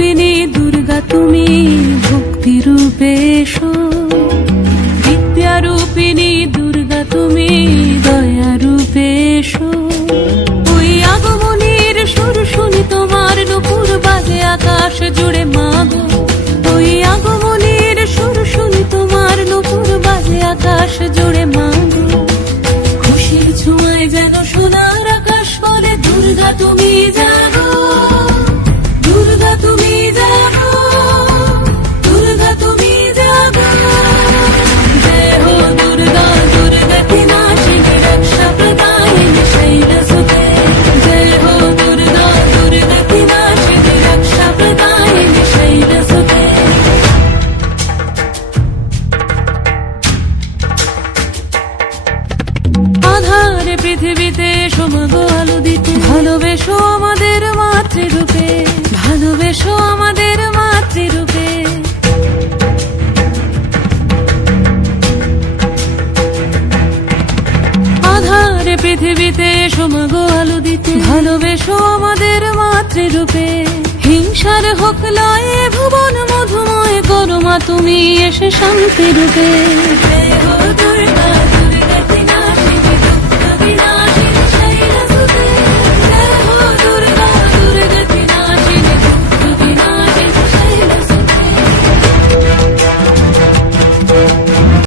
রূপিণী দুর্গা তুমি ভক্তি রূপে এসো, বিদ্যা রূপিণী দুর্গা তুমি দয়া রূপে এসো। ওই আগমনের সুর শুনি তোমার নুপুর বাজে আকাশ জুড়ে মাগো, ওই আগমনের সুর শুনি তোমার নুপুর বাজে আকাশ জুড়ে মাগো। খুশির ছোঁয়ায় যেন সোনার আকাশ বলে দুর্গা তুমি জাগো, দুর্গা তুমি জাগো, দুর্গা তুমি জাগো। জয় হো দুর্গা, দুর্গা কি নাশিনী রক্ষা প্রদায়িনী শৈলসুতে। জয় হো দুর্গা, দুর্গা কি নাশিনী রক্ষা প্রদায়িনী শৈলসুতে। আধারে পৃথিবীতে এসো মাগো আলো দিতে, ভালোবেসো আমাদের মাতৃরূপে, ভালোবেসো আমাদের মাতৃরূপে। আধারে পৃথিবীতে এসো মাগো আলো দিতে, ভালোবেসো আমাদের মাতৃরূপে। হিংসার হোক লয়ে ভুবন মধুময় করো মা তুমি এসে শান্তি রূপে।